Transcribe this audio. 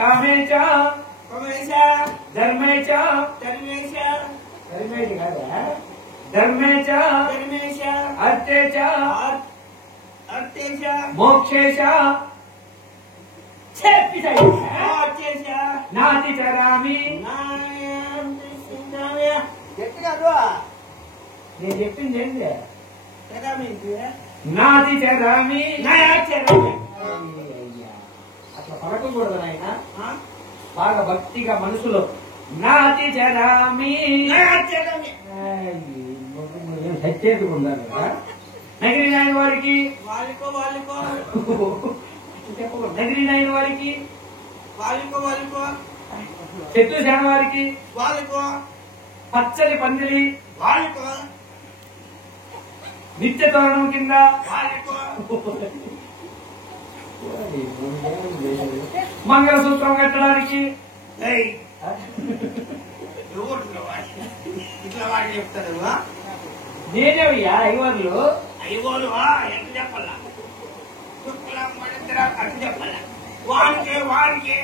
కామేచ కమేశ ధర్మేచ ధర్మేశ ధర్మేచ కాదా ధర్మేచ ధర్మేశ అర్థేచ అర్థేశ మోక్షేచ అర్థేశ నాతి చరామి గట్టిగా నేను చెప్పింది ఏంటి చరామి నాతి చరామి చరామి అట్లా పలకకూడదు నాయన బాగా భక్తిగా మనసులో నాతి చరామి సచ్చేది ఉండాలి కదా నగిరి నాయన వారికి వాళ్ళకో వాళ్ళకో నగిరి నాయన వారికి వాళ్ళకో వాళ్ళకో చతుర్శాన వారికి వాళ్ళకో పచ్చని పందిరి వాళ్ళకో నిత్య తోరణం కింద వాళ్ళకో మంగళసూత్రం కట్టడానికి ఇట్లా వాడు చెప్తాడు నేనేవయ్యా ఐవర్లు అయ్యోలు ఎంత చెప్పాలా చుక్కల మడిద్దర అటు చెప్పాలా వాడికే